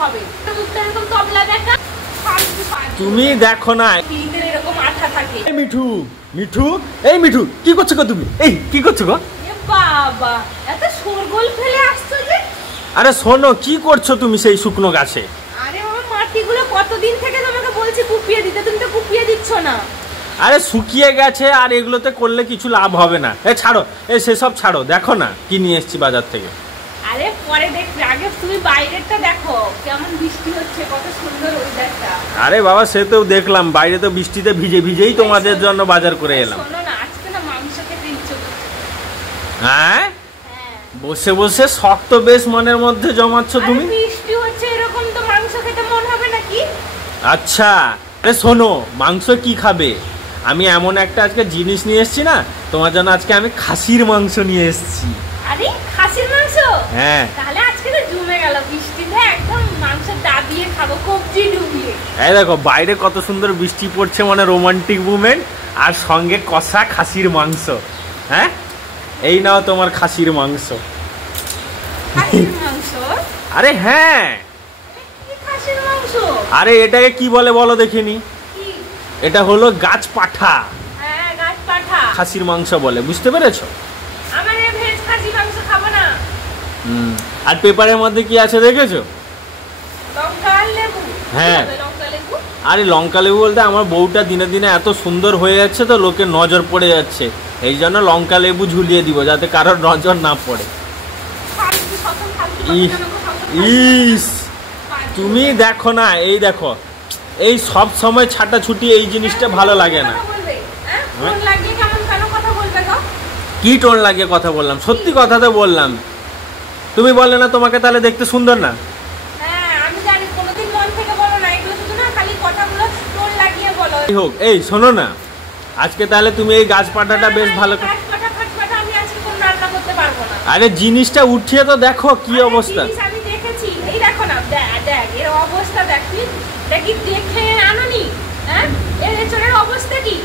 হবে। এরকম তবলা দেখা তুমি দেখো না এরকম আঠা থাকে। মিঠু মিঠু এই মিঠু কি করছো গো তুমি? এই কি করছো গো? বাবা এত শোরগোল ফেলে আসছো যে। আরে শোনো, কি করছো তুমি সেই শুকনো গাছে? আরে বাবা মাটিগুলো কতদিন থেকে তোমাকে বলছি কুপিয়ে দিতে, তুমি তো কুপিয়ে দিচ্ছ না। আরে শুকিয়ে গেছে, আর এগুলোতে করলে কিছু লাভ হবে না। এ ছাড়ো, সেসব ছাড়ো, দেখো না কি নিয়ে এসেছি বাজার থেকে। আরে পরে দেখবে, আগে তুমি বাইরেরটা দেখো কেমন বৃষ্টি হচ্ছে, কত সুন্দর ওয়েদারটা। আরে বাবা সে তো দেখলাম, বাইরে তো বৃষ্টিতে ভিজে ভিজেই তোমাদের জন্য বাজার করে এলাম। শোনো না, আজকে না মাংস খেতে ইচ্ছে করছে। হ্যাঁ বসে বসে শক্ত বেশ মনের মধ্যে জমাচ্ছ তুমি। বৃষ্টি হচ্ছে এরকম তো মাংস খেতে মন হবে নাকি? আচ্ছা আরে শোনো, মাংস কি খাবে? আমি এমন একটা আজকে জিনিস নিয়ে এসেছি না তোমার জন্য। আজকে আমি খাসির মাংস নিয়ে এসেছি। আরে খাসির মাংস? হ্যাঁ তাহলে আজকে তো জমে গেল, বৃষ্টিতে একদম মাংস দাবিয়ে খাবো, কবজি ডুবিয়ে। এই দেখো বাইরে কত সুন্দর বৃষ্টি পড়ছে, মানে রোমান্টিক মুভমেন্ট, আর সঙ্গে কষা খাসির মাংস। হ্যাঁ এই নাও তোমার খাসির মাংস। খাসির মাংস? আরে হ্যাঁ, কি খাসির মাংস? আরে এটাকে কি বলে বলো দেখিনি? এটা হলো গাছ পাঠা। হ্যাঁ গাছ পাঠা খাসির মাংস বলে, বুঝতে পেরেছো? আমার ভেজ খাসি মাংস খাবো না। আর পেপারের মধ্যে কি আছে দেখেছো? লঙ্কা আর লেবু। হ্যাঁ লঙ্কা লেবু। আরে লঙ্কা লেবু বলতে আমার বউটা দিনে দিনে এত সুন্দর হয়ে যাচ্ছে তো লোকের নজর পড়ে যাচ্ছে, এই জন্য লঙ্কা লেবু ঝুলিয়ে দিব যাতে কারোর নজর না পড়ে। ইস তুমি দেখো না, এই দেখো এই সব সময় ছাটাছুটি এই জিনিসটা ভালো লাগে না। কি টোন লাগিয়ে কথা বললাম? সত্যি কথা তো বললাম। তুমি বললে না তোমাকে তাহলে দেখতে সুন্দর না? হোক এই শোনো না, আজকে তাহলে তুমি এই গাছ পাটাটা বেশ ভালো। আরে জিনিসটা উঠিয়ে তো দেখো কি অবস্থা। আমি দেখেছি, এই দেখো না, দেখ এর অবস্থা, দেখ দেখি দেখে আনোনি। হ্যাঁ এর এচড়ের অবস্থা কি?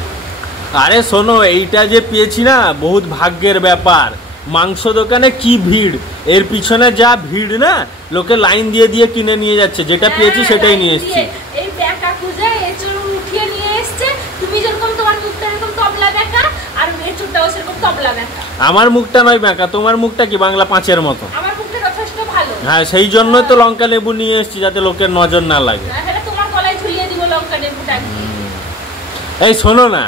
আরে শোনো, এইটা যে পেয়েছি না বহুত ভাগ্যের ব্যাপার। মাংস দোকানে কি ভিড়, এর পিছনে যা ভিড় না, লোকে লাইন দিয়ে দিয়ে কিনে নিয়ে যাচ্ছে। যেটা পেয়েছি সেটাই নিয়ে এসেছি। এই ব্যাকা খুঁজে এচড় উঠিয়ে নিয়ে এসেছে। তুমি যেরকম তোমার মুখটা এরকম তবলা ব্যাকা, আর এচড়টাও সেরকম তবলা ব্যাকা। আমার মুখটা নয় ব্যাকা, তোমার মুখটা কি বাংলা পাঁচের মতো। আমার মুখটা যথেষ্ট ভালো। হ্যাঁ সেই জন্যই তো লঙ্কা লেবু নিয়ে এসেছি, যাতে লোকের নজর না লাগে। তোমার গলায় ঝুলিয়ে দিব লঙ্কা লেবুটা। এই শোনো না,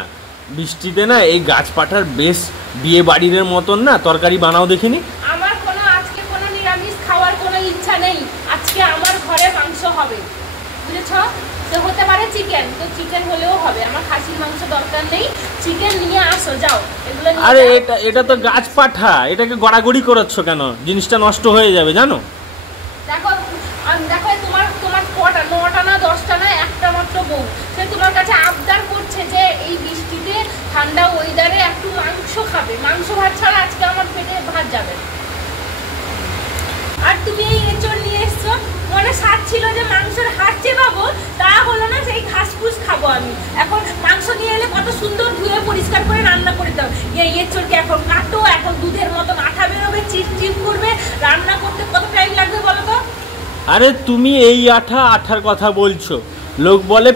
বৃষ্টিতে না এই গাছ পাঠার বেশ বিয়ে বাড়ির মতন না তরকারি বানাও দেখিনি। আমার কোনো আজকে কোনো নিরামিষ খাওয়ার কোনো ইচ্ছা নেই। আজকে আমার ঘরে মাংস হবে, বুঝেছো? তো হতে পারে চিকেন, তো চিকেন হলেও হবে। আমার খাসির মাংস দরকার নেই, চিকেন নিয়ে আসো যাও। এগুলো আরে এটা তো গাছ পাঠা, এটাকে গড়াগড়ি করাচ্ছ কেন? জিনিসটা নষ্ট হয়ে যাবে জানো। দেখো দেখো তোমার কটা, 9টা না 10টা না, একটা মাত্র বউ, সে তোমার কাছে আবদার করছে যে এই বৃষ্টিতে ঠান্ডা ওয়েদারে একটু মাংস খাবে। মাংস ভাত ছাড়া আজকে আমার পেটে ভাত যাবে। আর তুমি এই এঁচড় নিয়ে এসছো, মনে সাথ ছিল যে মাংসের হাত চেবাবো, তা হলো না, সেই ঘাসফুস খাবো আমি। এখন মাংস নিয়ে এলে কত সুন্দর ধুয়ে পরিষ্কার করে রান্না করে দাও। এই এঁচড়কে এখন কাটো, এখন দুধের মতন আঠা বেরোবে, চিপচিপ করবে, রান্না করতে কত টাইম লাগবে বলো তো? আরে তুমি এই আঠার কথা বলছো? লোক বলে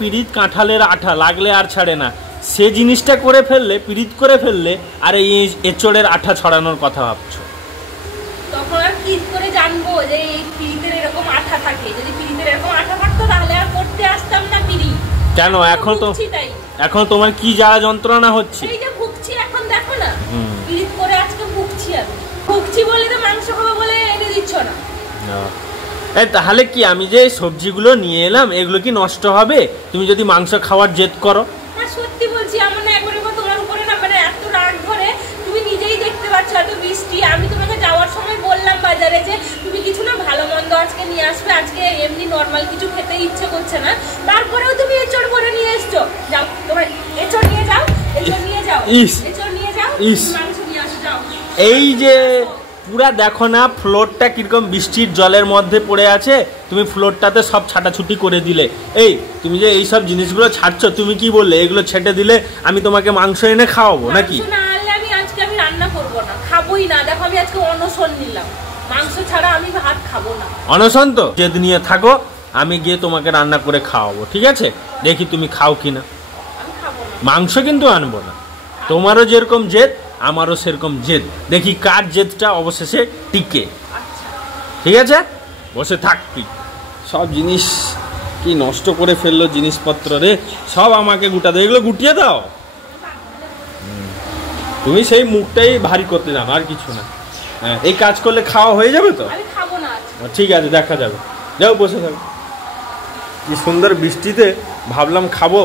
পিরিত কাঁঠালের আঠা, লাগলে আর ছাড়ে না। সে জিনিসটা করে ফেললে, পিরিত করে ফেললে, আর এই এঁচড়ের আঠা ছড়ানোর কথা ভাবছো। তখন আর কি করে জানবো যে এই পিরিতের এরকম আঠা থাকে? যদি পিরিতের এরকম আঠা থাকতো তাহলে আর করতে আসতাম না পিরি। কেন এখন তোমার কি জ্বালা যন্ত্রণা হচ্ছে? এই যে ভুগছি এখন, দেখো না, পিরিত করে আজকে ভুগছি। আমি ভুগছি বলে তো মাংস খাবো বলে এনে দিচ্ছ না। তাহলে কি আমি যে সবজিগুলো নিয়ে এলাম এগুলো কি নষ্ট হবে তুমি যদি মাংস খাওয়ার জেদ করো? না সত্যি বলছি, আমার না একবার তোমার উপরে না মানে এত রাগ ধরে। তুমি নিজেই দেখতে পাচ্ছ এত বৃষ্টি। আমি তোমাকে যাওয়ার সময় বললাম বাজারে যে তুমি কিছু না ভালো মন্দ আজকে নিয়ে আসবে, আজকে এমনি নর্মাল কিছু খেতে ইচ্ছে করছে না। তারপরেও তুমি এঁচড় করে নিয়ে এসছো। যাও তোমার এঁচড় নিয়ে যাও, এঁচড় নিয়ে যাও, এঁচড় নিয়ে যাও, মাংস নিয়ে আসো যাও। এই যে পুরা দেখো না ফ্লোরটা কিরকম বৃষ্টির জলের মধ্যে পড়ে আছে, তুমি ফ্লোরটাতে সব ছাটাছুটি করে দিলে। এই তুমি যে এই সব জিনিসগুলো ছাড়ছো, তুমি কি বললে এগুলো ছেটে দিলে আমি তোমাকে মাংস এনে খাওয়াবো নাকি? না আনলে আমি আজকে রান্না করবো না, খাবোই না। দেখো আমি আজকে অনশন নিলাম, মাংস ছাড়া আমি ভাত খাবো না। অনশন তো জেদ নিয়ে থাকো, আমি গিয়ে তোমাকে রান্না করে খাওয়াবো, ঠিক আছে? দেখি তুমি খাও কিনা। আমি খাবো না। মাংস কিন্তু আনবো না। তোমারও যেরকম জেদ আমারও সেরকম জেদ, দেখি কার জেদটা অবশেষে টিকে। আচ্ছা ঠিক আছে, বসে থাক তুই। সব জিনিস কি নষ্ট করে ফেললো জিনিসপত্র রে, সব আমাকে গুটা দাও, এগুলো গুটিয়ে দাও। তুমি সেই মুখটাই ভারী করতে জানো, আর কিছু না। হ্যাঁ, এই কাজ করলে খাওয়া হয়ে যাবে তো? আমি খাবো না আজকে। ঠিক আছে, দেখা যাবে। যাও বসে থাকো। কি সুন্দর বৃষ্টিতে ভাবলাম খাবো,